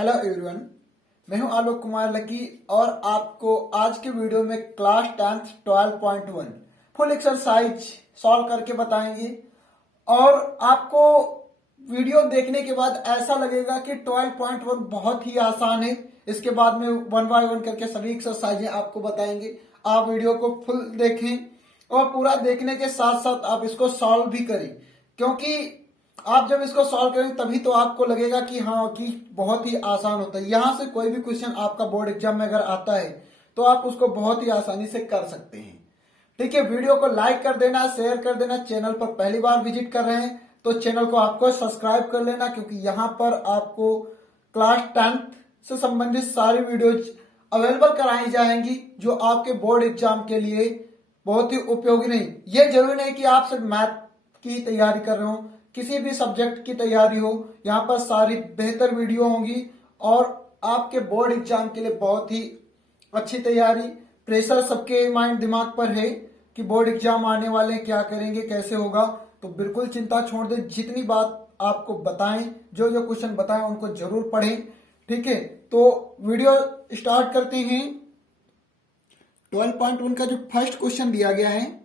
Hello everyone, मैं हूं Alok Kumar lucky और आपको आज के वीडियो में class 10th 12.1 full exercise solve करके बताएंगे। और आपको वीडियो देखने के बाद ऐसा लगेगा कि 12.1 बहुत ही आसान है। इसके बाद में वन बाय वन करके सभी एक्सरसाइजें आपको बताएंगे। आप वीडियो को फुल देखें और पूरा देखने के साथ साथ आप इसको सॉल्व भी करें, क्योंकि आप जब इसको सॉल्व करेंगे तभी तो आपको लगेगा कि हाँ कि बहुत ही आसान होता है। यहां से कोई भी क्वेश्चन आपका बोर्ड एग्जाम में अगर आता है तो आप उसको बहुत ही आसानी से कर सकते हैं। ठीक है, वीडियो को लाइक कर देना, शेयर कर देना। चैनल पर पहली बार विजिट कर रहे हैं तो चैनल को आपको सब्सक्राइब कर लेना, क्योंकि यहाँ पर आपको क्लास 10th से संबंधित सारी वीडियोज अवेलेबल कराई जाएंगी जो आपके बोर्ड एग्जाम के लिए बहुत ही उपयोगी नहीं। यह जरूरी नहीं कि आप सिर्फ मैथ की तैयारी कर रहे हो, किसी भी सब्जेक्ट की तैयारी हो, यहाँ पर सारी बेहतर वीडियो होंगी और आपके बोर्ड एग्जाम के लिए बहुत ही अच्छी तैयारी। प्रेशर सबके माइंड दिमाग पर है कि बोर्ड एग्जाम आने वाले हैं, क्या करेंगे, कैसे होगा। तो बिल्कुल चिंता छोड़ दें, जितनी बात आपको बताएं, जो जो क्वेश्चन बताएं उनको जरूर पढ़ें। ठीक है, तो वीडियो स्टार्ट करते हैं। 12.1 का जो फर्स्ट क्वेश्चन दिया गया है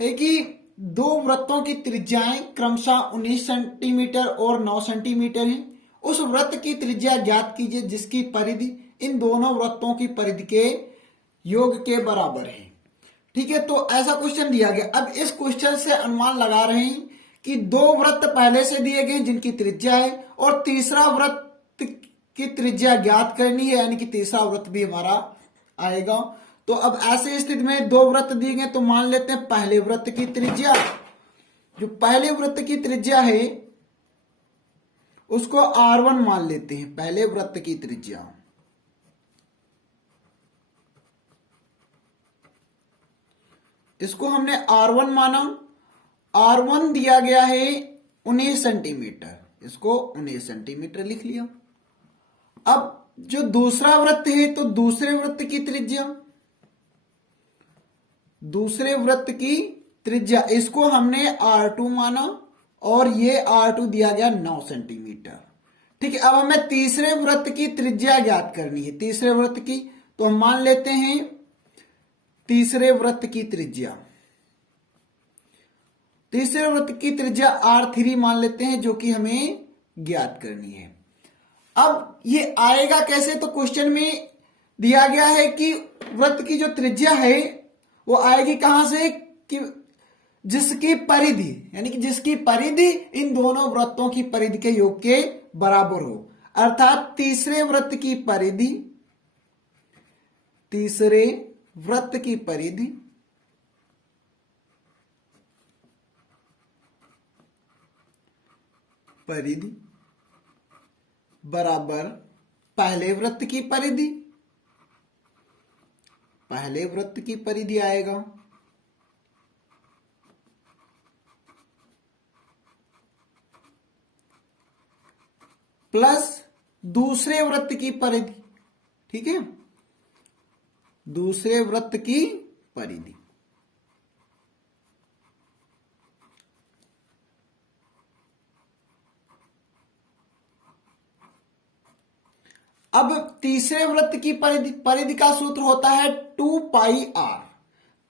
कि दो वृत्तों की त्रिज्याएं क्रमशः 19 सेंटीमीटर और 9 सेंटीमीटर हैं। उस वृत्त की त्रिज्या ज्ञात कीजिए जिसकी परिधि इन दोनों वृत्तों की परिधि के योग के बराबर है। ठीक है, तो ऐसा क्वेश्चन दिया गया। अब इस क्वेश्चन से अनुमान लगा रहे हैं कि दो वृत्त पहले से दिए गए जिनकी त्रिज्या है और तीसरा वृत्त की त्रिज्या ज्ञात करनी है, यानी कि तीसरा वृत्त भी हमारा आएगा। तो अब ऐसे स्थिति में दो वृत्त दिए गए तो मान लेते हैं पहले वृत्त की त्रिज्या, जो पहले वृत्त की त्रिज्या है उसको R1 मान लेते हैं। पहले वृत्त की त्रिज्या इसको हमने R1 माना। R1 दिया गया है 19 सेंटीमीटर, इसको 19 सेंटीमीटर लिख लिया। अब जो दूसरा वृत्त है तो दूसरे वृत्त की त्रिज्या, दूसरे वृत्त की त्रिज्या इसको हमने R2 माना और ये R2 दिया गया 9 सेंटीमीटर। ठीक है, अब हमें तीसरे वृत्त की त्रिज्या ज्ञात करनी है। तीसरे वृत्त की तो हम मान लेते हैं तीसरे वृत्त की त्रिज्या, तीसरे वृत्त की त्रिज्या R3 मान लेते हैं, जो कि हमें ज्ञात करनी है। अब ये आएगा कैसे, तो क्वेश्चन में दिया गया है कि वृत्त की जो त्रिज्या है वो आएगी कहां से, कि जिसकी परिधि, यानी कि जिसकी परिधि इन दोनों वृत्तों की परिधि के योग के बराबर हो। अर्थात तीसरे वृत्त की परिधि, तीसरे वृत्त की परिधि बराबर पहले वृत्त की परिधि, पहले वृत्त की परिधि आएगा प्लस दूसरे वृत्त की परिधि। ठीक है, दूसरे वृत्त की परिधि। अब तीसरे वृत्त की परिधि, परिधि का सूत्र होता है 2πr।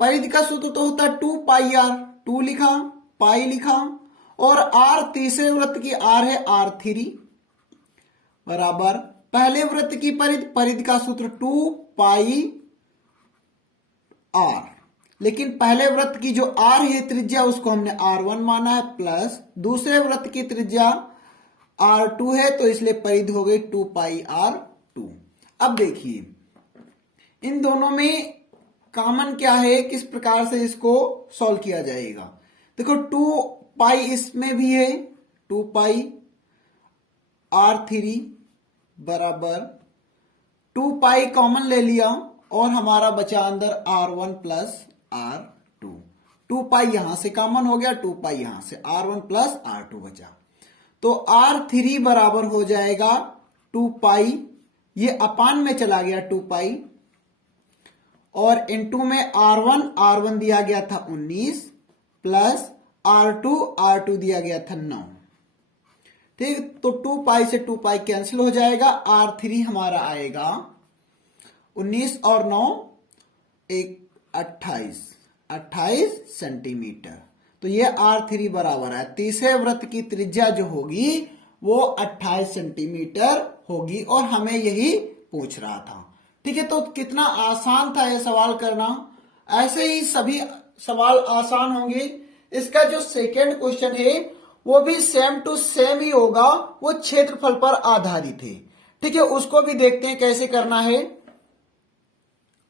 परिधि का सूत्र तो होता है 2πr, 2 लिखा, पाई लिखा, और r तीसरे वृत्त की r है R3 बराबर पहले वृत्त की परिधि, परिधि का सूत्र 2πr। लेकिन पहले वृत्त की जो r है त्रिज्या उसको हमने R1 माना है, प्लस दूसरे वृत्त की त्रिज्या R2 है, तो इसलिए परिधि हो गई 2πr2। अब देखिए इन दोनों में कॉमन क्या है, किस प्रकार से इसको सॉल्व किया जाएगा। देखो 2π इसमें भी है, 2πr3 बराबर 2π कॉमन ले लिया और हमारा बचा अंदर R1 प्लस R2। 2π यहां से कॉमन हो गया, 2π यहां से, R1 प्लस R2 बचा। तो R3 बराबर हो जाएगा 2π, ये अपान में चला गया 2π, और इनटू में R1 दिया गया था 19 प्लस R2 दिया गया था 9। ठीक। तो 2 पाई से 2 पाई कैंसिल हो जाएगा, R3 हमारा आएगा 19 और 9 28 सेंटीमीटर। तो ये R3 बराबर है, तीसरे वृत्त की त्रिज्या जो होगी वो 28 सेंटीमीटर होगी, और हमें यही पूछ रहा था। ठीक है, तो कितना आसान था ये सवाल करना। ऐसे ही सभी सवाल आसान होंगे। इसका जो सेकंड क्वेश्चन है वो भी सेम टू सेम ही होगा, वो क्षेत्रफल पर आधारित है। ठीक है, उसको भी देखते हैं कैसे करना है।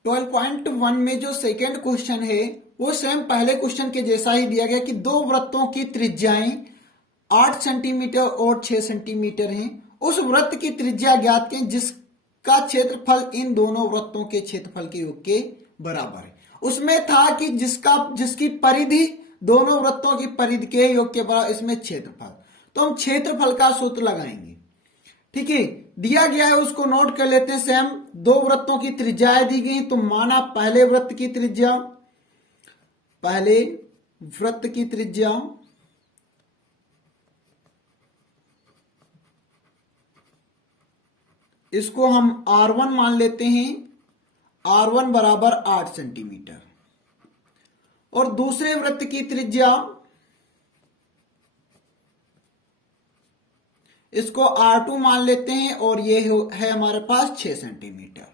12.1 में जो सेकंड क्वेश्चन है वो सेम पहले क्वेश्चन के जैसा ही दिया गया कि दो वृत्तों की त्रिज्याएं 8 सेंटीमीटर और 6 सेंटीमीटर हैं। उस वृत्त की त्रिज्या ज्ञात करें जिसका क्षेत्रफल इन दोनों वृत्तों के क्षेत्रफल के योग के बराबर है। उसमें था कि जिसकी परिधि दोनों वृत्तों की परिधि के योग के बराबर, इसमें क्षेत्रफल। तो हम क्षेत्रफल का सूत्र लगाएंगे। ठीक है, दिया गया है उसको नोट कर लेते हैं। सेम दो वृत्तों की त्रिज्याएं दी गई, तो माना पहले वृत्त की त्रिज्या इसको हम R1 मान लेते हैं। R1 बराबर 8 सेंटीमीटर। और दूसरे वृत्त की त्रिज्या इसको R2 मान लेते हैं, और ये है हमारे पास 6 सेंटीमीटर।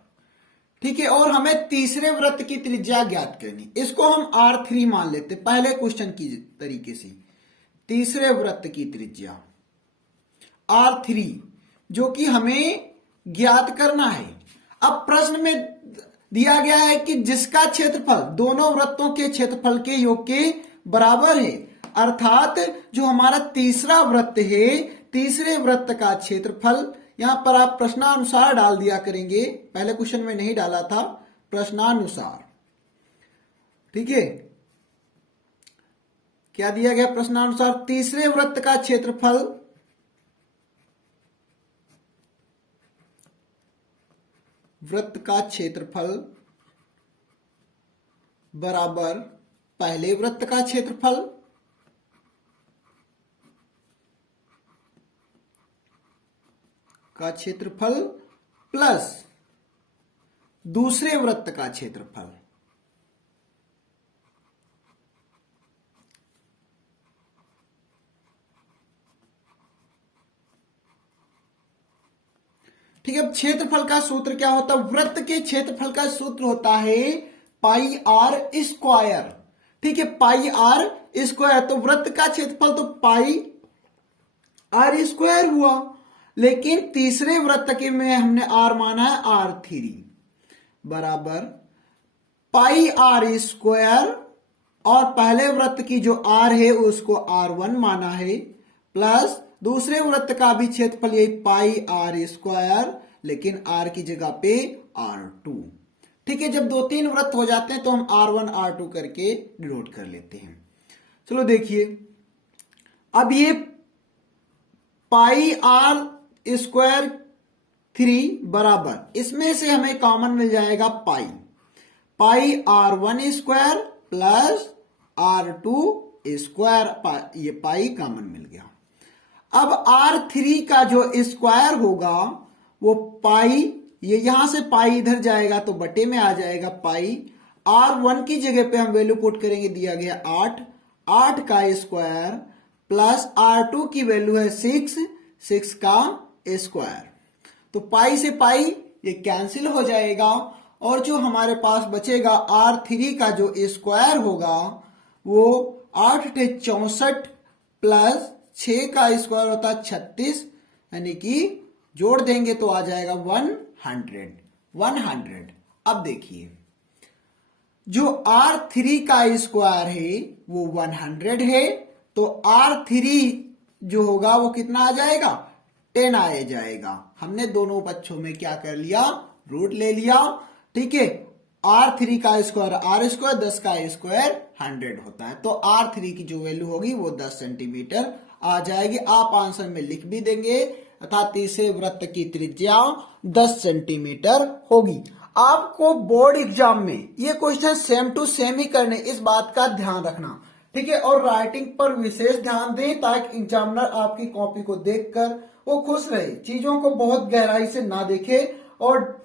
ठीक है, और हमें तीसरे वृत्त की त्रिज्या ज्ञात करनी, इसको हम R3 मान लेते हैं पहले क्वेश्चन की तरीके से। तीसरे वृत्त की त्रिज्या R3 जो कि हमें ज्ञात करना है। अब प्रश्न में दिया गया है कि जिसका क्षेत्रफल दोनों वृत्तों के क्षेत्रफल के योग के बराबर है, अर्थात जो हमारा तीसरा वृत्त है, तीसरे वृत्त का क्षेत्रफल, यहां पर आप प्रश्नानुसार डाल दिया करेंगे, पहले क्वेश्चन में नहीं डाला था, प्रश्नानुसार। ठीक है, क्या दिया गया प्रश्नानुसार? तीसरे वृत्त का क्षेत्रफल बराबर पहले वृत्त का क्षेत्रफल प्लस दूसरे वृत्त का क्षेत्रफल। ठीक है, अब क्षेत्रफल का सूत्र क्या होता है? वृत्त के क्षेत्रफल का सूत्र होता है पाई आर स्क्वायर। ठीक है, पाई आर स्क्वायर। तो वृत्त का क्षेत्रफल तो पाई आर स्क्वायर हुआ, लेकिन तीसरे वृत्त के में हमने आर माना है R3 बराबर पाई आर स्क्वायर, और पहले वृत्त की जो R है उसको R1 माना है, प्लस दूसरे वृत्त का भी क्षेत्रफल यही पाई आर स्क्वायर, लेकिन R की जगह पे R2। ठीक है, जब 2-3 वृत्त हो जाते हैं तो हम R1 R2 करके डिनोट कर लेते हैं। चलो देखिए, अब ये पाई आर स्क्वायर 3 बराबर, इसमें से हमें कॉमन मिल जाएगा पाई R1 square plus R2 square, ये पाई कॉमन मिल गया। अब R3 का जो स्क्वायर होगा वो पाई, ये यहां से पाई इधर जाएगा तो बटे में आ जाएगा पाई। R1 की जगह पे हम वैल्यू पुट करेंगे, दिया गया 8 का स्क्वायर प्लस R2 की वैल्यू है 6 का स्क्वायर। तो पाई से पाई ये कैंसिल हो जाएगा, और जो हमारे पास बचेगा R3 का जो स्क्वायर होगा वो 8 × 64 प्लस 6 का स्क्वायर होता है 36, यानी कि जोड़ देंगे तो आ जाएगा 100। अब देखिए, जो R3 का स्क्वायर है वो 100 है, तो R3 जो होगा वो कितना आ जाएगा? 10 आ जाएगा। हमने दोनों पक्षों में क्या कर लिया? रूट ले लिया। ठीक है, R3 का स्क्वायर R स्क्वायर, 10 का स्क्वायर 100 होता है, तो R3 की जो वैल्यू होगी वो 10 सेंटीमीटर आ जाएगी। आप आंसर में लिख भी देंगे, अर्थात तीसरे वृत्त की त्रिज्या 10 सेंटीमीटर होगी। आपको बोर्ड एग्जाम में ये क्वेश्चन सेम टू सेम ही करने, इस बात का ध्यान रखना। ठीक है। और राइटिंग पर विशेष ध्यान दें ताकि एग्जामिनर आपकी कॉपी को देखकर वो खुश रहे, चीजों को बहुत गहराई से ना देखे और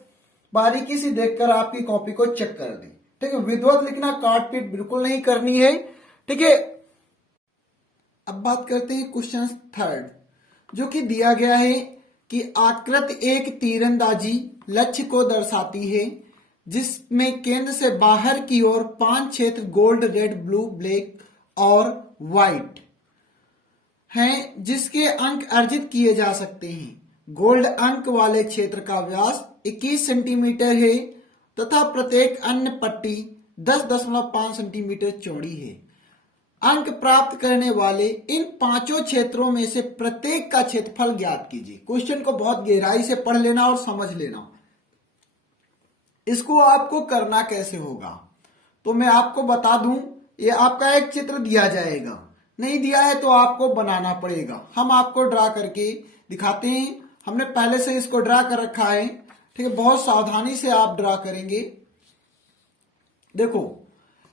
बारीकी से देखकर आपकी कॉपी को चेक कर दे। ठीक है। विधिवत लिखना, काट पीट बिल्कुल नहीं करनी है। ठीक है। अब बात करते हैं क्वेश्चन थर्ड, जो कि दिया गया है कि आकृति एक तीरंदाजी लक्ष्य को दर्शाती है जिसमें केंद्र से बाहर की ओर 5 क्षेत्र गोल्ड, रेड, ब्लू, ब्लैक और व्हाइट हैं जिसके अंक अर्जित किए जा सकते हैं। गोल्ड अंक वाले क्षेत्र का व्यास 21 सेंटीमीटर है तथा प्रत्येक अन्य पट्टी 10.5 सेंटीमीटर चौड़ी है। अंक प्राप्त करने वाले इन पांचों क्षेत्रों में से प्रत्येक का क्षेत्रफल ज्ञात कीजिए। क्वेश्चन को बहुत गहराई से पढ़ लेना और समझ लेना। इसको आपको करना कैसे होगा तो मैं आपको बता दूं, ये आपका एक चित्र दिया जाएगा, नहीं दिया है तो आपको बनाना पड़ेगा। हम आपको ड्रा करके दिखाते हैं। हमने पहले से इसको ड्रा कर रखा है। ठीक है। बहुत सावधानी से आप ड्रा करेंगे। देखो,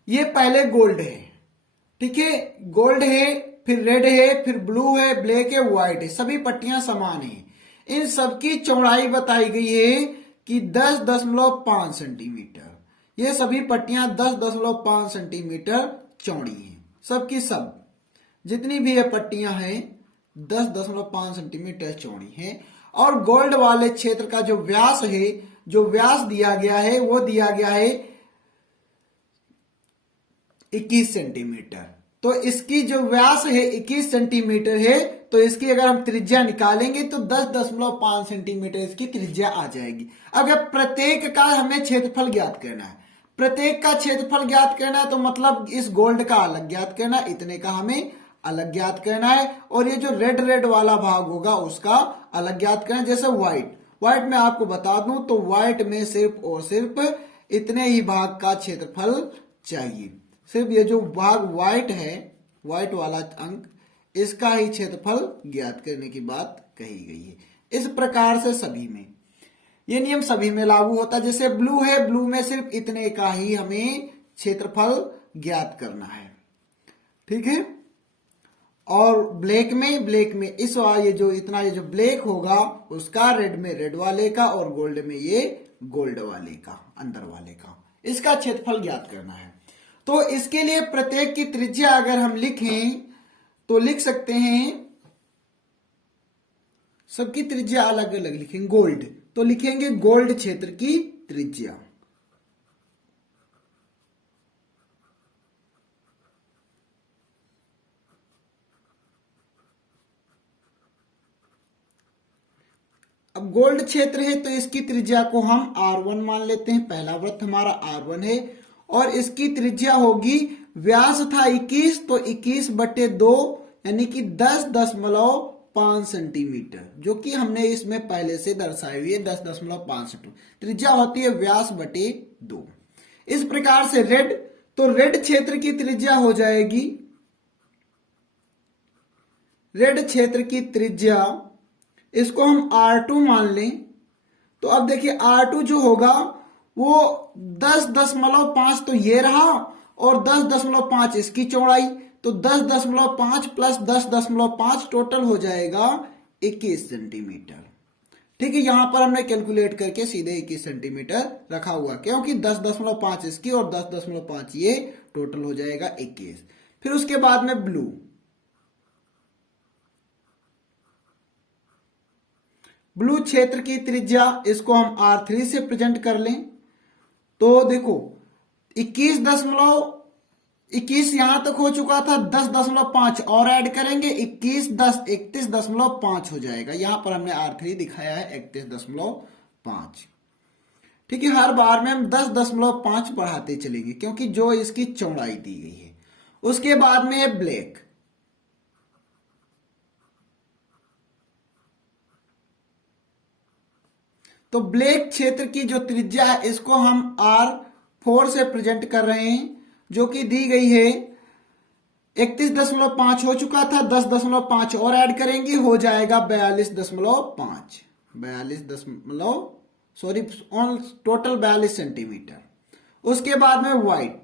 ये पहले गोल्ड है। ठीक है। गोल्ड है, फिर रेड है, फिर ब्लू है, ब्लैक है, व्हाइट है, सभी पट्टियां समान हैं। इन सबकी चौड़ाई बताई गई है कि 10.5 सेंटीमीटर। ये सभी पट्टियां 10.5 सेंटीमीटर चौड़ी हैं, सबकी सब जितनी भी ये पट्टियां हैं 10.5 सेंटीमीटर चौड़ी हैं। और गोल्ड वाले क्षेत्र का जो व्यास है, जो व्यास दिया गया है वो दिया गया है 21 सेंटीमीटर। तो इसकी जो व्यास है 21 सेंटीमीटर है, तो इसकी अगर हम त्रिज्या निकालेंगे तो 10.5 सेंटीमीटर इसकी त्रिज्या आ जाएगी। अगर प्रत्येक का हमें क्षेत्रफल ज्ञात करना है, प्रत्येक का क्षेत्रफल ज्ञात करना है तो मतलब इस गोल्ड का अलग ज्ञात करना है, इतने का हमें अलग ज्ञात करना है। और ये जो रेड रेड वाला भाग होगा उसका अलग ज्ञात करना है। जैसे व्हाइट में आपको बता दूं तो व्हाइट में सिर्फ और सिर्फ इतने ही भाग का क्षेत्रफल चाहिए। सिर्फ ये जो भाग व्हाइट है, व्हाइट वाला अंक, इसका ही क्षेत्रफल ज्ञात करने की बात कही गई है। इस प्रकार से सभी में ये नियम सभी में लागू होता है। जैसे ब्लू है, ब्लू में सिर्फ इतने का ही हमें क्षेत्रफल ज्ञात करना है। ठीक है। और ब्लैक में इस ये जो ब्लैक होगा उसका, रेड में रेड वाले का और गोल्ड में ये गोल्ड वाले का, अंदर वाले का, इसका क्षेत्रफल ज्ञात करना है। तो इसके लिए प्रत्येक की त्रिज्या अगर हम लिखें तो लिख सकते हैं, सबकी त्रिज्या अलग अलग लिखेंगे। गोल्ड तो लिखेंगे गोल्ड क्षेत्र की त्रिज्या। अब गोल्ड क्षेत्र है तो इसकी त्रिज्या को हम R1 मान लेते हैं। पहला वृत्त हमारा R1 है और इसकी त्रिज्या होगी, व्यास था 21 तो 21/2 यानी कि 10.5 सेंटीमीटर, जो कि हमने इसमें पहले से दर्शाई हुई है 10.5 सेंटीमीटर। त्रिज्या होती है व्यास बटे 2। इस प्रकार से रेड, तो रेड क्षेत्र की त्रिज्या हो जाएगी, रेड क्षेत्र की त्रिज्या इसको हम R2 मान लें। तो अब देखिए R2 जो होगा वो 10.5 तो ये रहा और 10.5 इसकी चौड़ाई, तो 10.5 प्लस 10.5 टोटल हो जाएगा 21 सेंटीमीटर। ठीक है। यहां पर हमने कैलकुलेट करके सीधे 21 सेंटीमीटर रखा हुआ, क्योंकि 10.5 इसकी और 10.5 ये, टोटल हो जाएगा 21। फिर उसके बाद में ब्लू, ब्लू क्षेत्र की त्रिज्या इसको हम R3 से प्रेजेंट कर लें। तो देखो 21 यहां तक हो चुका था, 10.5 और ऐड करेंगे 21 10 31.5 हो जाएगा। यहां पर हमने R3 दिखाया है 31.5। ठीक है। हर बार में हम 10.5 बढ़ाते चलेंगे क्योंकि जो इसकी चौड़ाई दी गई है। उसके बाद में है ब्लैक, तो ब्लैक क्षेत्र की जो त्रिज्या है इसको हम R4 से प्रेजेंट कर रहे हैं, जो कि दी गई है 31.5 हो चुका था, 10.5 और ऐड करेंगे हो जाएगा 42.5, टोटल 42 सेंटीमीटर। उसके बाद में व्हाइट,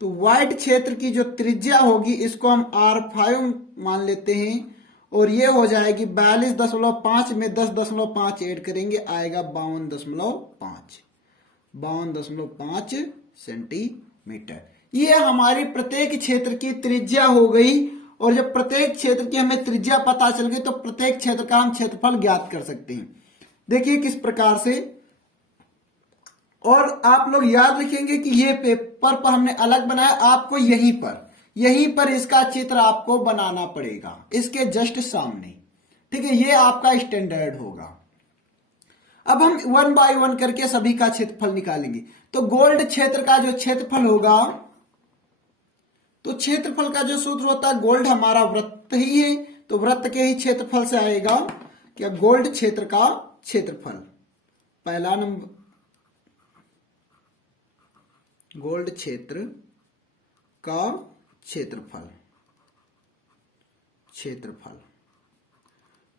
तो व्हाइट क्षेत्र की जो त्रिज्या होगी इसको हम R5 मान लेते हैं और ये हो जाएगी 42.5 में 10.5 ऐड करेंगे आएगा 52.5 सेंटीमीटर। ये हमारी प्रत्येक क्षेत्र की त्रिज्या हो गई। और जब प्रत्येक क्षेत्र की हमें त्रिज्या पता चल गई तो प्रत्येक क्षेत्र का हम क्षेत्रफल ज्ञात कर सकते हैं। देखिए किस प्रकार से। और आप लोग याद रखेंगे कि ये पेपर पर हमने अलग बनाया, आपको यहीं पर इसका चित्र आपको बनाना पड़ेगा, इसके जस्ट सामने। ठीक है, ये आपका स्टैंडर्ड होगा। अब हम 1 बाय 1 करके सभी का क्षेत्रफल निकालेंगे। तो गोल्ड क्षेत्र का जो क्षेत्रफल होगा, तो क्षेत्रफल का जो सूत्र होता है, गोल्ड हमारा वृत्त ही है तो वृत्त के ही क्षेत्रफल से आएगा क्या, गोल्ड क्षेत्र का क्षेत्रफल। पहला नंबर गोल्ड क्षेत्र का क्षेत्रफल।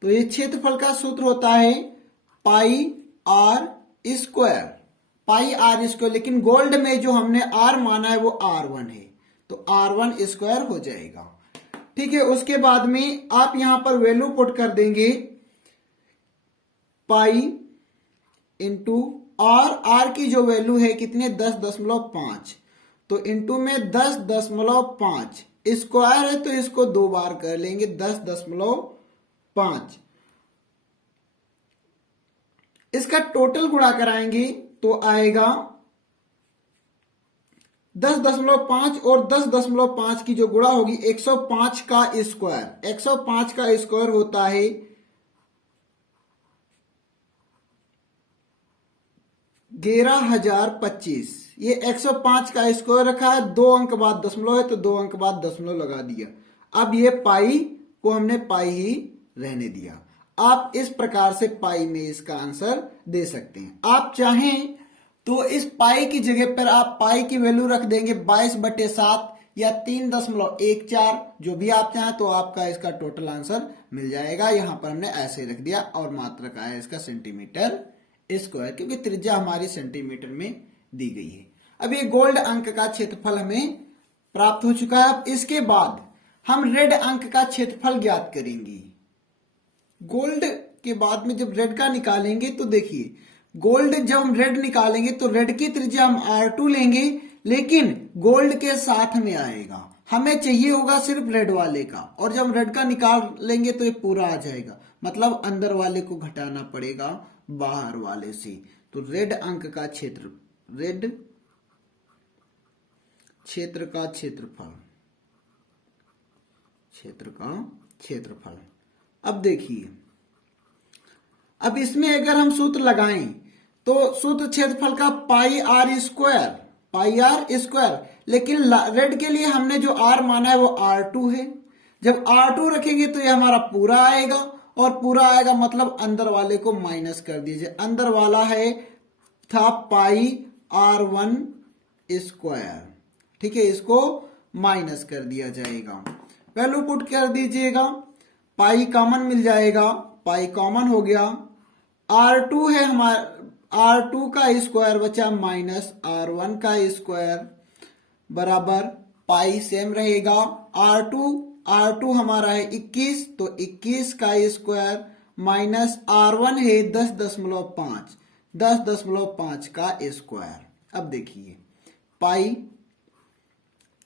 तो ये क्षेत्रफल का सूत्र होता है पाई आर स्क्वायर। लेकिन गोल्ड में जो हमने आर माना है वो R1 है तो R1 स्क्वायर हो जाएगा। ठीक है, उसके बाद में आप यहां पर वैल्यू पुट कर देंगे पाई इंटू आर की जो वैल्यू है कितने 10.5 तो इंटू में 10.5 स्क्वायर है तो इसको 2 बार कर लेंगे 10.5। इसका टोटल गुणा कराएंगे तो आएगा 10.5 और 10.5 की जो गुणा होगी 105 का स्क्वायर। 105 का स्क्वायर होता है 11,025। ये 105 का स्क्वायर रखा है, 2 अंक बाद दशमलव है तो 2 अंक बाद दशमलव लगा दिया। अब ये पाई को हमने पाई ही रहने दिया। आप इस प्रकार से पाई में इसका आंसर दे सकते हैं। आप चाहें तो इस पाई की जगह पर आप पाई की वैल्यू रख देंगे 22/7 या 3.14, जो भी आप चाहें, तो आपका इसका टोटल आंसर मिल जाएगा। यहां पर हमने ऐसे रख दिया और मात्रक आया इसका सेंटीमीटर स्क्वायर, क्योंकि त्रिज्या हमारी सेंटीमीटर में दी गई है। अब ये गोल्ड अंक का क्षेत्रफल हमें प्राप्त हो चुका है। अब इसके बाद हम रेड अंक का क्षेत्रफल ज्ञात करेंगे। गोल्ड के बाद में जब रेड का निकालेंगे तो देखिए, गोल्ड जब हम रेड निकालेंगे तो रेड की त्रिज्या हम R2 लेंगे, लेकिन गोल्ड के साथ में आएगा। हमें चाहिए होगा सिर्फ रेड वाले का, और जब रेड का निकाल लेंगे तो ये पूरा आ जाएगा, मतलब अंदर वाले को घटाना पड़ेगा बाहर वाले से। तो रेड अंक का रेड क्षेत्र का क्षेत्रफल। अब देखिए, अब इसमें अगर हम सूत्र लगाएं तो सूत्र क्षेत्रफल का पाई आर स्क्वायर, लेकिन रेड के लिए हमने जो R माना है वो R2 है। जब R2 रखेंगे तो ये हमारा पूरा आएगा, और पूरा आएगा मतलब अंदर वाले को माइनस कर दीजिए। अंदर वाला था पाई R1 स्क्वायर। ठीक है, इसको माइनस कर दिया जाएगा, वैल्यू पुट कर दीजिएगा, पाई कॉमन मिल जाएगा, पाई कॉमन हो गया। R2 है हमारा, R2 का स्क्वायर बचा माइनस R1 का स्क्वायर बराबर पाई सेम रहेगा। R2 हमारा है 21 तो 21 का स्क्वायर माइनस R1 है 10.5 का स्क्वायर। अब देखिए, पाई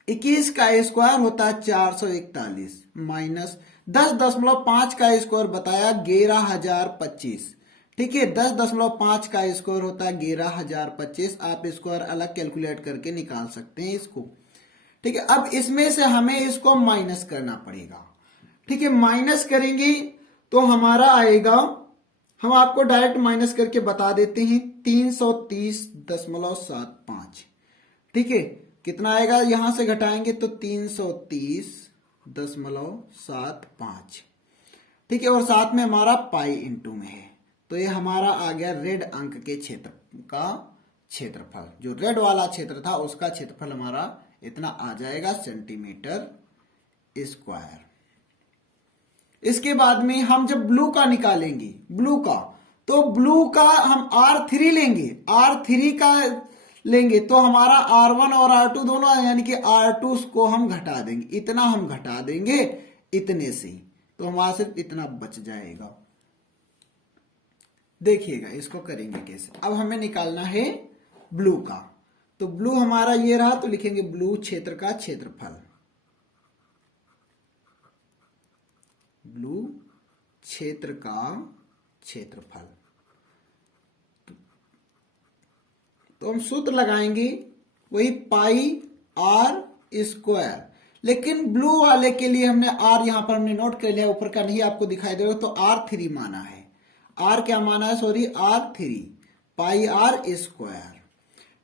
21 का स्क्वायर होता है 441 माइनस 10.5 का स्क्वायर बताया 11,025। ठीक है, 10.5 का स्क्वायर होता है 11,025। आप स्क्वायर अलग कैलकुलेट करके निकाल सकते हैं इसको। ठीक है, अब इसमें से हमें इसको माइनस करना पड़ेगा। ठीक है, माइनस करेंगे तो हमारा आएगा, हम आपको डायरेक्ट माइनस करके बता देते हैं, 330.75। ठीक है, कितना आएगा, यहां से घटाएंगे तो 330.75। ठीक है, और साथ में हमारा पाई इंटू में है, तो ये हमारा आ गया रेड अंक के क्षेत्र का क्षेत्रफल। जो रेड वाला क्षेत्र था उसका क्षेत्रफल हमारा इतना आ जाएगा सेंटीमीटर स्क्वायर। इसके बाद में हम जब ब्लू का निकालेंगे, तो ब्लू का हम R3 लेंगे। R3 का लेंगे तो हमारा R1 और R2 दोनों यानी कि R2 को हम घटा देंगे, इतना हम घटा देंगे इतने से, तो हमारा सिर्फ इतना बच जाएगा। देखिएगा इसको करेंगे कैसे। अब हमें निकालना है ब्लू का, तो ब्लू हमारा ये रहा, तो लिखेंगे ब्लू क्षेत्र का क्षेत्रफल, ब्लू क्षेत्र का क्षेत्रफल। तो हम सूत्र लगाएंगे वही पाई आर स्क्वायर, लेकिन ब्लू वाले के लिए हमने आर यहां पर हमने नोट कर लिया, ऊपर का नहीं आपको दिखाई देगा, तो R3 माना है। आर क्या माना है, sorry R3 pi are square.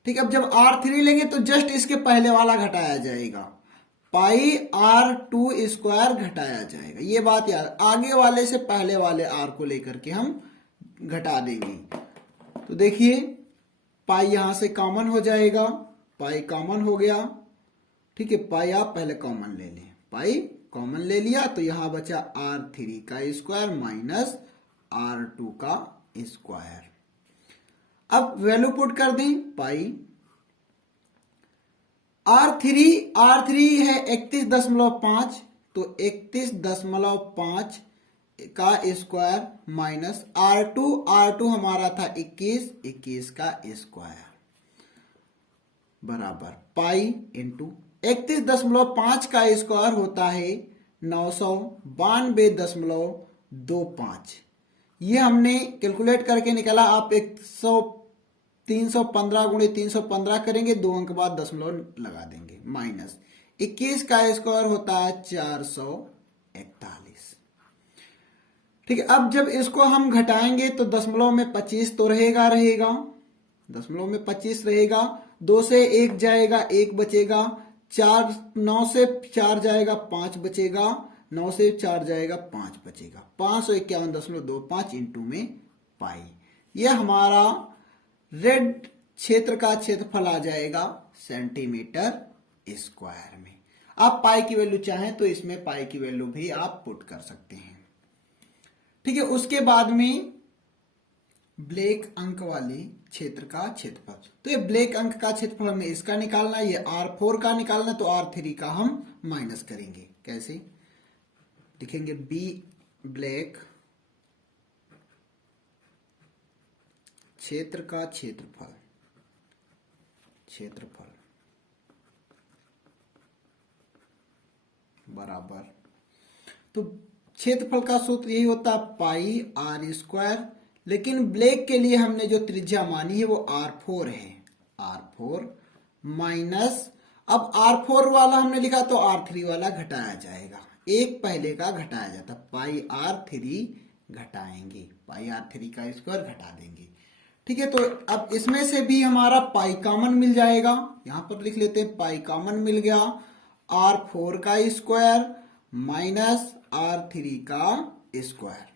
ठीक है, अब जब R3 लेंगे तो जस्ट इसके पहले वाला घटाया जाएगा, पाई R2 स्क्वायर घटाया जाएगा। ये बात यार, आगे वाले से पहले वाले R को लेकर के हम घटा देंगे। तो देखिए पाई यहां से कॉमन हो जाएगा, पाई कॉमन हो गया। ठीक है, पाई आप पहले कॉमन ले लें, पाई कॉमन ले लिया तो यहां बचा R3 का स्क्वायर माइनस R2 का स्क्वायर। अब वैल्यू पुट कर दें, पाई R3 है 31.5, तो 31.5 का स्क्वायर माइनस R2 हमारा था 21 का स्क्वायर बराबर पाई इंटू 31.5 का स्क्वायर होता है 992.25। ये हमने कैलकुलेट करके निकाला। आप 315 गुणे 315 करेंगे, 2 अंक बाद दशमलव लगा देंगे, माइनस 21 का स्क्वायर होता है 441। ठीक है, अब जब इसको हम घटाएंगे तो दशमलव में 25 तो रहेगा, दशमलव में 25 रहेगा, 2 से 1 जाएगा, 1 बचेगा, 9 से 4 जाएगा, 5 बचेगा, 9 से 4 जाएगा, 5 बचेगा, 551.25 इंटू में पाई। यह हमारा रेड क्षेत्र का क्षेत्रफल आ जाएगा सेंटीमीटर स्क्वायर में। आप पाई की वैल्यू चाहें तो इसमें पाई की वैल्यू भी आप पुट कर सकते हैं। ठीक है, उसके बाद में ब्लैक अंक वाले क्षेत्र का क्षेत्रफल, तो ये ब्लैक अंक का क्षेत्रफल हमें इसका निकालना, ये R4 का निकालना, तो R3 का हम माइनस करेंगे। कैसे लिखेंगे, बी ब्लैक क्षेत्र का क्षेत्रफल बराबर, तो क्षेत्रफल का सूत्र यही होता है पाई आर स्क्वायर, लेकिन ब्लैक के लिए हमने जो त्रिज्या मानी है वो R4 है, R4 माइनस, अब R4 वाला हमने लिखा तो R3 वाला घटाया जाएगा, एक पहले का घटाया जाता, पाई R3 घटाएंगे, पाई R3 का स्क्वायर घटा देंगे। ठीक है, तो अब इसमें से भी हमारा पाई कॉमन मिल जाएगा, यहां पर लिख लेते हैं पाई कॉमन मिल गया, R4 का स्क्वायर माइनस R3 का स्क्वायर।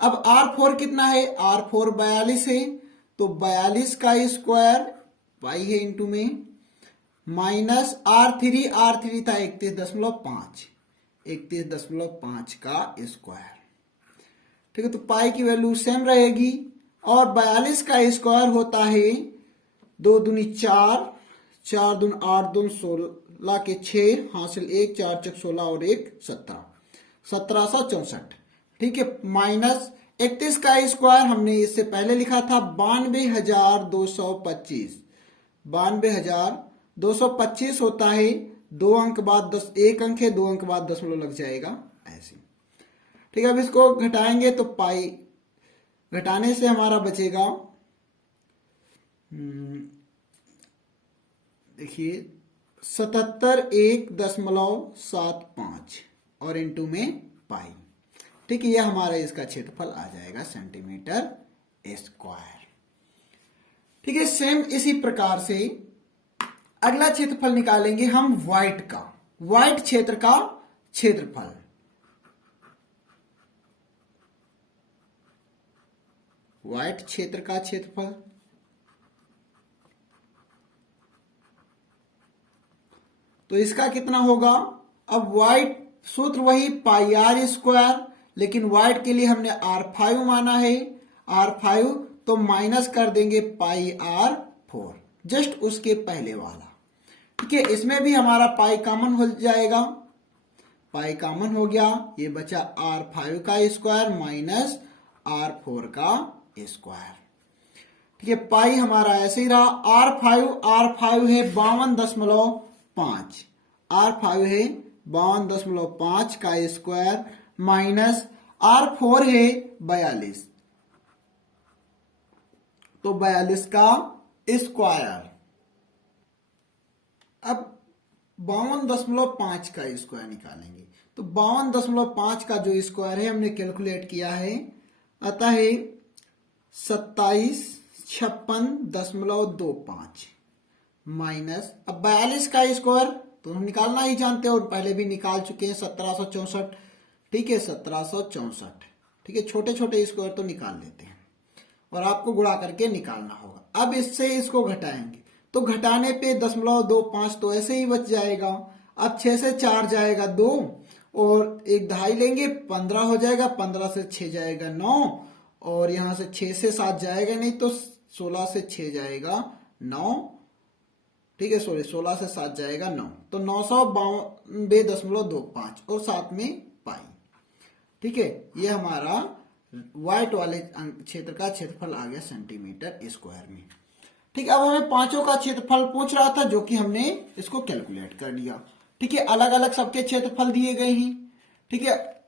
अब R4 कितना है, R4 42 है, तो 42 का स्क्वायर पाई है इंटू में, माइनस R3 था 31.5 का स्क्वायर। ठीक है, तो पाई की वैल्यू सेम रहेगी, और 42 का स्क्वायर होता है 2 दूनी 4, 4 दून 8, 2 16 के 6 हासिल 1, 4 चक 16 और 1 17, 1764। ठीक है, माइनस 31 का स्क्वायर हमने इससे पहले लिखा था 92,225, 92,225 होता है, 2 अंक बाद 10, 1 अंक है, 2 अंक बाद दशमलव लग जाएगा ऐसे। ठीक है, अब इसको घटाएंगे तो पाई घटाने से हमारा बचेगा, देखिए 77.175 और इंटू में पाई। ठीक है, यह हमारा इसका क्षेत्रफल आ जाएगा सेंटीमीटर स्क्वायर। ठीक है, सेम इसी प्रकार से अगला क्षेत्रफल निकालेंगे हम व्हाइट क्षेत्र का क्षेत्रफल। व्हाइट क्षेत्र का क्षेत्रफल, तो इसका कितना होगा, अब व्हाइट सूत्र वही पाई आर स्क्वायर, लेकिन व्हाइट के लिए हमने R5 माना है, R5 तो माइनस कर देंगे पाई R4, जस्ट उसके पहले वाला। ठीक है, इसमें भी हमारा पाई कॉमन हो जाएगा, पाई कॉमन हो गया, ये बचा R5 का स्क्वायर माइनस R4 का स्क्वायर। ठीक है, पाई हमारा ऐसे ही रहा। R5 है 52.5, R5 है 52.5 का स्क्वायर माइनस R4 है 42, तो 42 का स्क्वायर। अब 52.5 का स्क्वायर निकालेंगे, तो 52.5 का जो स्क्वायर है हमने कैलकुलेट किया है, आता है 2756.25 माइनस, अब 42 का स्क्वायर तो हम निकालना ही जानते हैं और पहले भी निकाल चुके हैं, 1764। ठीक है, 1764। ठीक है, छोटे छोटे स्क्वायर तो निकाल लेते हैं और आपको गुणा करके निकालना होगा। अब इससे इसको घटाएंगे, तो घटाने पे 0.25 तो ऐसे ही बच जाएगा। अब 6 से 4 जाएगा 2 और एक दहाई लेंगे 15 हो जाएगा, 15 से 6 जाएगा 9 और यहां से 6 से 7 जाएगा नहीं, तो 16 से 6 जाएगा 9। ठीक है, सॉरी 16 से 7 जाएगा 9, तो 992.25 और साथ में पाई। ठीक है, ये हमारा व्हाइट वाले क्षेत्र का क्षेत्रफल आ गया सेंटीमीटर स्क्वायर में। ठीक है, अब हमें पांचों का क्षेत्रफल पूछ रहा था, जो कि हमने इसको कैलकुलेट कर लिया। ठीक है, अलग अलग सबके क्षेत्रफल दिए गए हैं। ठीक है,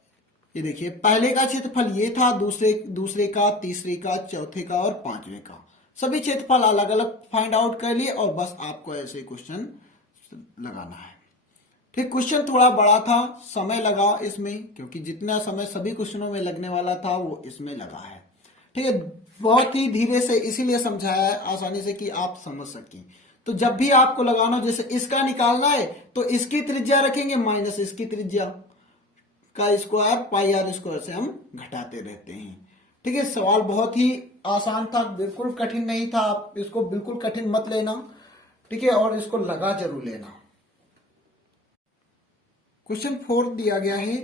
ये देखिए पहले का क्षेत्रफल ये था, दूसरे का, तीसरे का, चौथे का और पांचवे का, सभी क्षेत्रफल अलग अलग फाइंड आउट कर लिए और बस आपको ऐसे क्वेश्चन लगाना है। ठीक, क्वेश्चन थोड़ा बड़ा था, समय लगा इसमें, क्योंकि जितना समय सभी क्वेश्चनों में लगने वाला था वो इसमें लगा है। ठीक है, बहुत ही धीरे से इसीलिए समझाया है आसानी से कि आप समझ सकें। तो जब भी आपको लगाना हो, जैसे इसका निकालना है तो इसकी त्रिज्या रखेंगे माइनस इसकी त्रिज्या का स्क्वायर, पाई आर स्क्वायर से हम घटाते रहते हैं। ठीक है, सवाल बहुत ही आसान था, बिल्कुल कठिन नहीं था, आप इसको बिल्कुल कठिन मत लेना। ठीक है, और इसको लगा जरूर लेना। क्वेश्चन 4 दिया गया है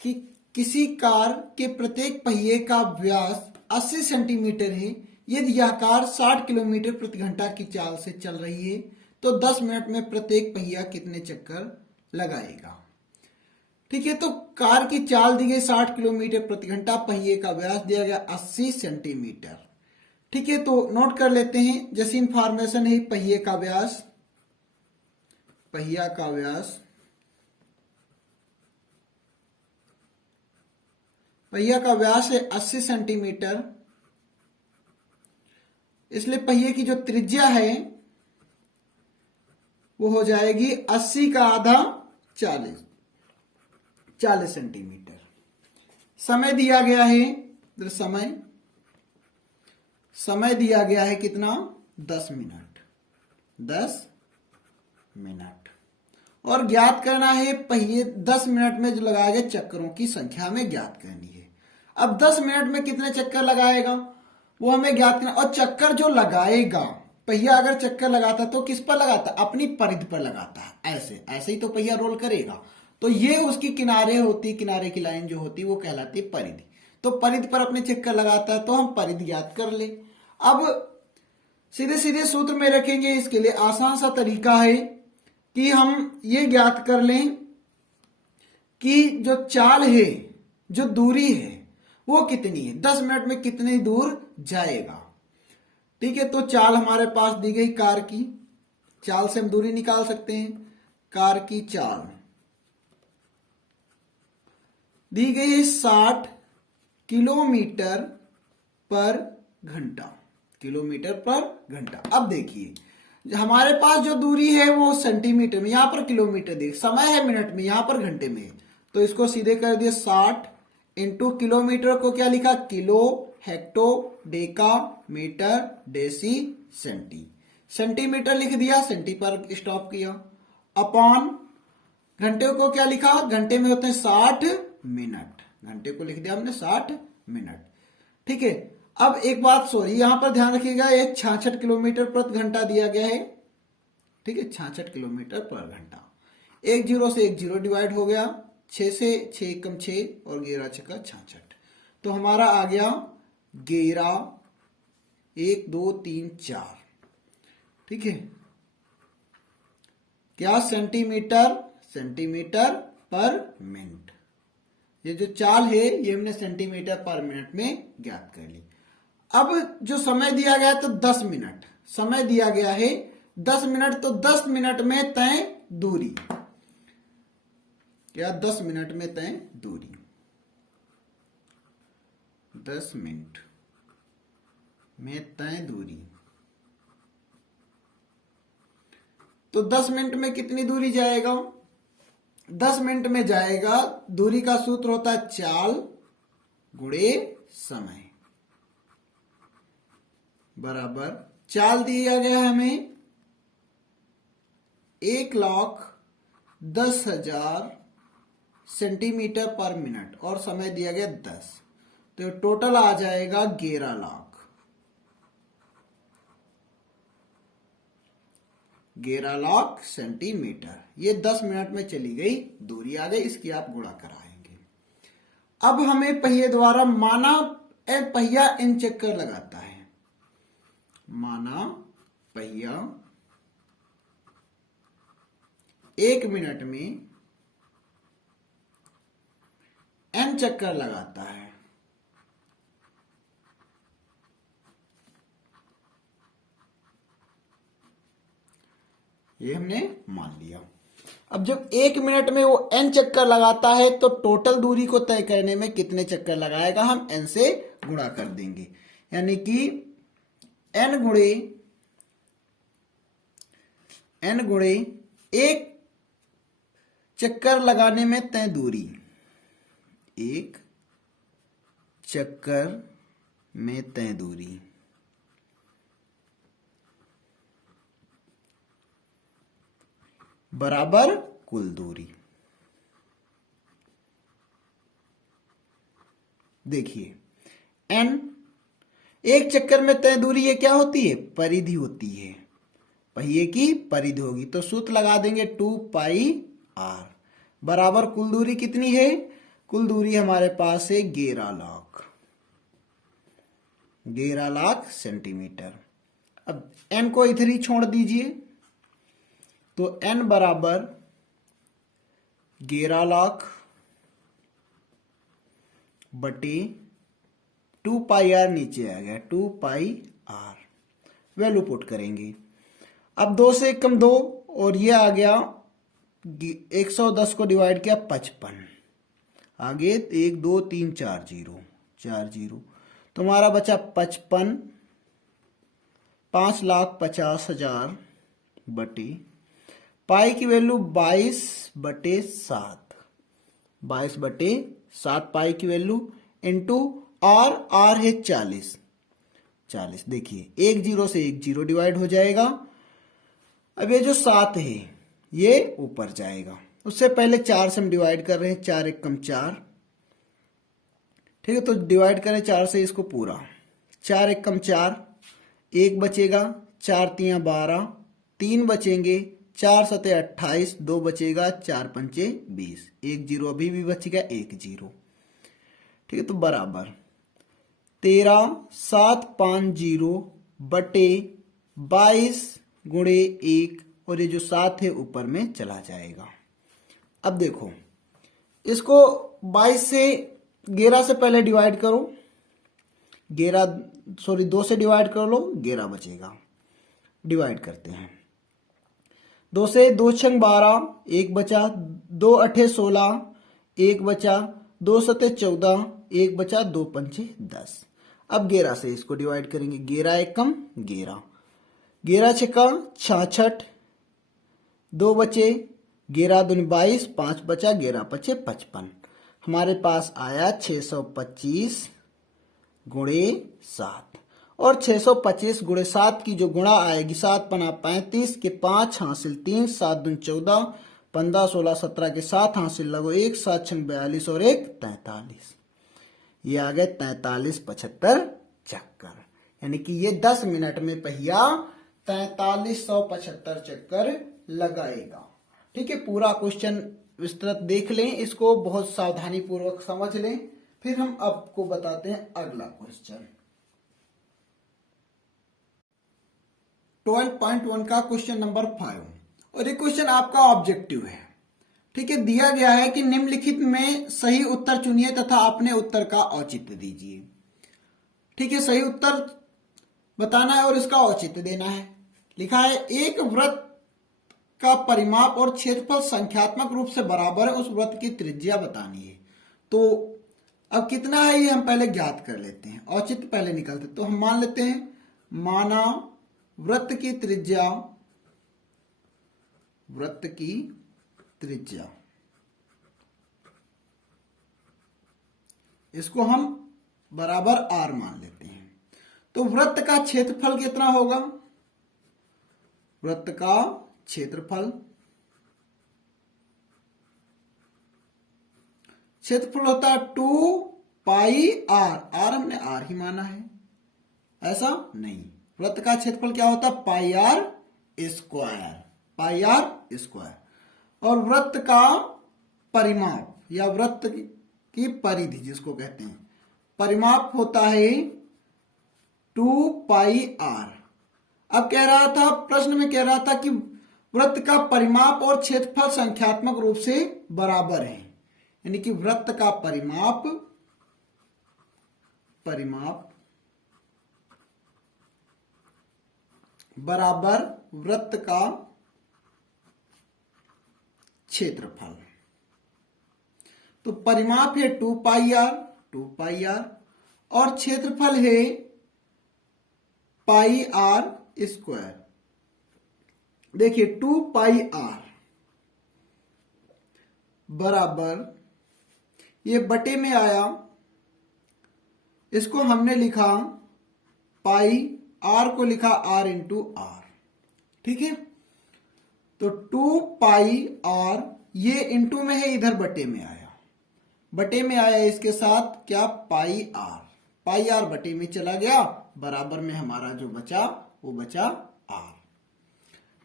कि किसी कार के प्रत्येक पहिए का व्यास 80 सेंटीमीटर है, यदि यह कार 60 किलोमीटर प्रति घंटा की चाल से चल रही है तो 10 मिनट में प्रत्येक पहिया कितने चक्कर लगाएगा। ठीक है, तो कार की चाल दी गई 60 किलोमीटर प्रति घंटा, पहिए का व्यास दिया गया 80 सेंटीमीटर। ठीक है, तो नोट कर लेते हैं, जैसी इंफॉर्मेशन है पहिए का व्यास, पहिया का व्यास, पहिया का व्यास है 80 सेंटीमीटर, इसलिए पहिए की जो त्रिज्या है वो हो जाएगी 80 का आधा 40 सेंटीमीटर। समय दिया गया है, समय दिया गया है कितना, 10 मिनट, 10 मिनट। और ज्ञात करना है पहिए 10 मिनट में जो लगाए गए चक्करों की संख्या हमें ज्ञात करनी है। अब 10 मिनट में कितने चक्कर लगाएगा वो हमें ज्ञात करना, और चक्कर जो लगाएगा, पहिया अगर चक्कर लगाता तो किस पर लगाता, अपनी परिधि पर लगाता है, ऐसे ऐसे ही तो पहिया रोल करेगा, तो ये उसकी किनारे होती, किनारे की लाइन जो होती वो कहलाती है परिधि। तो परिधि पर अपने चक्कर लगाता है, तो हम परिधि ज्ञात कर ले। अब सीधे सीधे सूत्र में रखेंगे, इसके लिए आसान सा तरीका है कि हम ये ज्ञात कर लें कि जो चाल है, जो दूरी है वो कितनी है, 10 मिनट में कितनी दूर जाएगा। ठीक है, तो चाल हमारे पास दी गई, कार की चाल से हम दूरी निकाल सकते हैं। कार की चाल दी गई है 60 किलोमीटर पर घंटा, किलोमीटर पर घंटा। अब देखिए हमारे पास जो दूरी है वो सेंटीमीटर में, यहां पर किलोमीटर दे, समय है मिनट में, यहां पर घंटे में, तो इसको सीधे कर दिए 60 इंटू किलोमीटर को क्या लिखा, kilo, hecto, deca, metre, deci, centi, centimetre लिख दिया, सेंटी पर स्टॉप किया, अपॉन घंटे को क्या लिखा, घंटे में होते हैं 60 मिनट, घंटे को लिख दिया हमने 60 मिनट। ठीक है, अब एक बात सॉरी यहां पर ध्यान रखिएगा, ये 66 किलोमीटर प्रति घंटा दिया गया है। ठीक है, 66 किलोमीटर पर घंटा, एक जीरो से एक जीरो डिवाइड हो गया, 6 से 6 कम 6 और 11 छक्का 66, तो हमारा आ गया 11, 1 2 3 4, ठीक है, क्या सेंटीमीटर पर मिनट। ये जो चाल है ये हमने सेंटीमीटर पर मिनट में ज्ञात कर ली। अब जो समय दिया गया है तो 10 मिनट समय दिया गया है, 10 मिनट, तो 10 मिनट में तय दूरी, क्या 10 मिनट में तय दूरी, 10 मिनट में तय दूरी, तो 10 मिनट में कितनी दूरी जाएगा? 10 मिनट में जाएगा, दूरी का सूत्र होता है चाल गुणे समय, बराबर चाल दिया गया हमें 1,10,000 सेंटीमीटर पर मिनट और समय दिया गया 10, तो टोटल आ जाएगा 11,00,000 सेंटीमीटर। ये 10 मिनट में चली गई दूरी आ गई, इसकी आप गुणा कराएंगे। अब हमें पहिए द्वारा माना पहिया n चक्कर लगाता है, माना पहिया 1 मिनट में n चक्कर लगाता है, ये हमने मान लिया। अब जब 1 मिनट में वो n चक्कर लगाता है तो टोटल दूरी को तय करने में कितने चक्कर लगाएगा, हम n से गुणा कर देंगे, यानी कि n गुणे 1 चक्कर लगाने में तय दूरी, 1 चक्कर में तय दूरी बराबर कुल दूरी। देखिए n, 1 चक्कर में तय दूरी ये क्या होती है? परिधि होती है, पहिए की परिधि होगी, तो सूत्र लगा देंगे 2πr बराबर कुल दूरी कितनी है? कुल दूरी हमारे पास है 11,00,000 सेंटीमीटर। अब n को इधर ही छोड़ दीजिए, तो n बराबर 11,00,000 बटे 2πr नीचे आ गया, 2πr वैल्यू पुट करेंगे। अब 2 से कम 2 और ये आ गया 110 को डिवाइड किया 55, आगे 1 2 3 4 0 तो हमारा बचा 55, 5,50,000 बटे पाई की वैल्यू 22/7, 22/7 पाई की वैल्यू इंटू आर है 40। देखिए 1 0 से 1 0 डिवाइड हो जाएगा। अब ये जो 7 है ये ऊपर जाएगा, उससे पहले 4 से हम डिवाइड कर रहे हैं, 4 1 कम 4, ठीक है, तो डिवाइड करें 4 से इसको पूरा, 4 1 कम 4, 1 बचेगा, 4 3 12, 3 बचेंगे, 4 7 28, 2 बचेगा, 4 5 20, 1 0 अभी भी बच गया, 1 0, ठीक है, तो बराबर 13,750 बटे 22 गुणे 1, और ये जो 7 है ऊपर में चला जाएगा। अब देखो इसको 22 से 11 से पहले डिवाइड करो, 2 से डिवाइड कर लो, 11 बचेगा, डिवाइड करते हैं, 2 से 2 छंग 12, 1 बचा, 2 8 16, 1 बचा, 2 7 14, 1 बचा, 2 5 10। अब 11 से इसको डिवाइड करेंगे, 11 1 कम 11, 11 6 66, 2 बचे, 11 दूनी 22, 5 बचा, 11 5 55, हमारे पास आया 625 गुणे 7, और 625 गुणे 7 की जो गुणा आएगी, 7 पना 35 के 5 हासिल 3, 7 दून 14, 15 16 17 के 7 हासिल लगो 1, 7 6 42 और 1 43, ये आ गए 4375 चक्कर, यानी कि ये 10 मिनट में पहिया 4375 चक्कर लगाएगा। ठीक है, पूरा क्वेश्चन विस्तृत देख लें, इसको बहुत सावधानी पूर्वक समझ लें, फिर हम आपको बताते हैं अगला क्वेश्चन। 12.1 का क्वेश्चन नंबर 5 और ये क्वेश्चन आपका ऑब्जेक्टिव है। ठीक है, दिया गया है कि निम्नलिखित में सही उत्तर चुनिए तथा अपने उत्तर का औचित्य दीजिए। ठीक है, सही उत्तर बताना है और इसका औचित्य देना है। लिखा है एक वृत्त का परिमाप और क्षेत्रफल संख्यात्मक रूप से बराबर है, उस वृत्त की त्रिज्या बतानी है। तो अब कितना है ये हम पहले ज्ञात कर लेते हैं, औचित्य पहले निकालते हैं। तो हम मान लेते हैं, माना वृत्त की त्रिज्या इसको हम बराबर r मान लेते हैं। तो वृत्त का क्षेत्रफल कितना होगा? वृत्त का क्षेत्रफल होता है 2 पाई r। r हमने r ही माना है, ऐसा नहीं। वृत्त का क्षेत्रफल क्या होता है? पाई r स्क्वायर। और वृत्त का परिमाप या वृत्त की परिधि जिसको कहते हैं, परिमाप होता है 2 पाई r। अब कह रहा था, प्रश्न में कह रहा था कि वृत्त का परिमाप और क्षेत्रफल संख्यात्मक रूप से बराबर है, यानी कि वृत्त का परिमाप बराबर वृत्त का क्षेत्रफल। तो परिमाप है 2 पाई r और क्षेत्रफल है पाई r स्क्वायर। देखिए 2 पाई r बराबर, ये बटे में आया, इसको हमने लिखा पाई, r को लिखा r इंटू r। ठीक है, तो 2 पाई r, ये इंटू में है, इधर बटे में आया, इसके साथ क्या? पाई r बटे में चला गया, बराबर में हमारा जो बचा वो बचा r।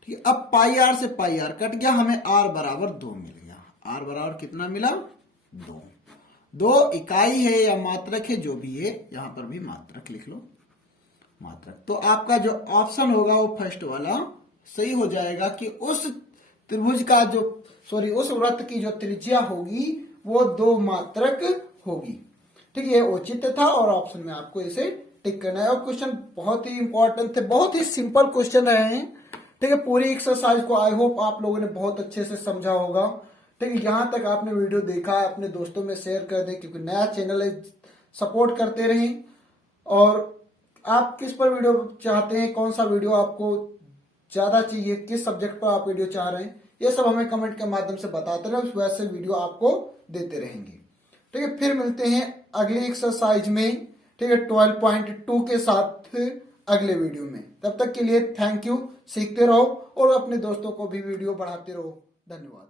ठीक है, अब पाई r से पाई r कट गया, हमें r बराबर 2 मिल गया। r बराबर कितना मिला? 2 इकाई है या मात्रक है, जो भी है, यहां पर भी मात्रक लिख लो, मात्रक। तो आपका जो ऑप्शन होगा वो फर्स्ट वाला सही हो जाएगा कि उस त्रिभुज का उस वृत्त की जो त्रिज्या होगी वो 2 मात्रक होगी। ठीक है, औचित्य था और ऑप्शन में आपको इसे टिक करना है। और क्वेश्चन बहुत ही इंपॉर्टेंट थे, बहुत ही सिंपल क्वेश्चन रहे हैं। ठीक है, पूरी एक्सरसाइज को आई होप आप लोगों ने बहुत अच्छे से समझा होगा। ठीक है, यहां तक आपने वीडियो देखा है, अपने दोस्तों में शेयर कर दें, क्योंकि नया चैनल है, सपोर्ट करते रहें। और आप किस पर वीडियो चाहते हैं, कौन सा वीडियो आपको ज्यादा चाहिए, किस सब्जेक्ट पर आप वीडियो चाह रहे हैं, ये सब हमें कमेंट के माध्यम से बताते रहे, उस वैसे वीडियो आपको देते रहेंगे। ठीक है, फिर मिलते हैं अगली एक्सरसाइज में। ठीक है, 12.2 के साथ अगले वीडियो में। तब तक के लिए थैंक यू। सीखते रहो और अपने दोस्तों को भी वीडियो बढ़ाते रहो। धन्यवाद।